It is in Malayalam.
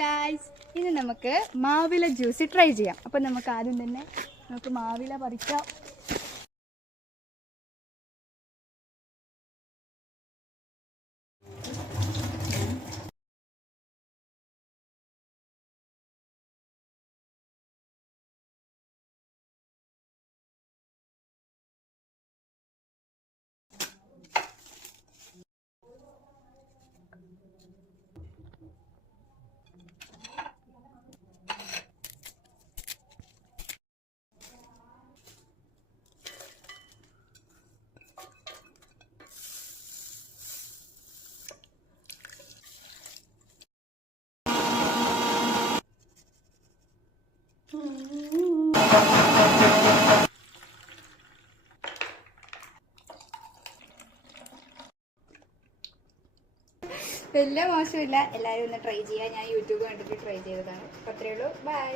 ഗായ്സ്, ഇനി നമുക്ക് മാവില ജ്യൂസ് ട്രൈ ചെയ്യാം. അപ്പം നമുക്ക് ആദ്യം തന്നെ മാവില പറിക്കാം. വലിയ മോശമില്ല, എല്ലാവരും ഒന്ന് ട്രൈ ചെയ്യുക. ഞാൻ യൂട്യൂബ് കണ്ടിട്ട് ട്രൈ ചെയ്തതാണ്. അപ്പോൾ അത്രയേ ഉള്ളൂ. ബൈ.